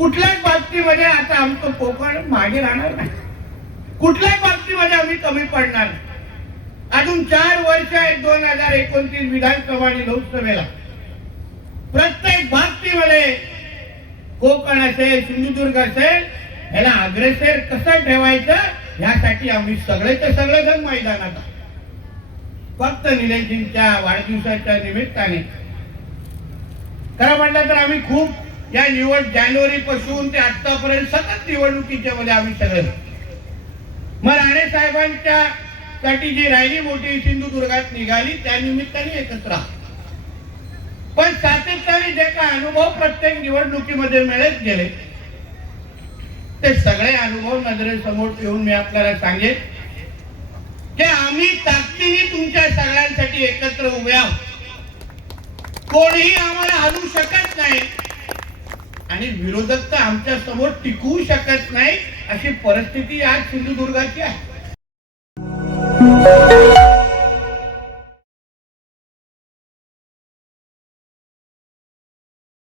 कुठल्याच बाबतीमध्ये आता आमचं कोकण मागे राहणार नाही, कुठल्याच बाबतीमध्ये आम्ही कमी पडणार. अजून 4 वर्ष आहेत 2029 विधानसभा आणि लोकसभेला. प्रत्येक बाबतीमध्ये कोकण असेल सिंधुदुर्ग असेल याला अग्रेसर कसं ठेवायचं यासाठी आम्ही सगळेजण मैदानात. फक्त निलेशजींच्या वाढदिवसाच्या निमित्ताने खरं म्हटलं तर आम्ही खूप या जानेवारी पासून ते आतापर्यंत सतत निवडणुकीच्या मध्ये आम्ही सगळे मग राणे साहेबांच्या साठी जी रॅली मोठी सिंधुदुर्गात निघाली त्या निमित्ताने एकत्र. पण सातत्याने जे काय अनुभव प्रत्येक निवडणुकीमध्ये मिळत गेले ते सगळे अनुभव नजरेसमोर ठेवून मी आपल्याला सांगेन की आम्ही ताकदीने तुमच्या सगळ्यांसाठी एकत्र उभे आहोत. कोणीही आम्हाला हलवू शकत नाही आणि विरोधक तर आमच्या समोर टिकवू शकत नाही अशी परिस्थिती आज सिंधुदुर्गाची आहे.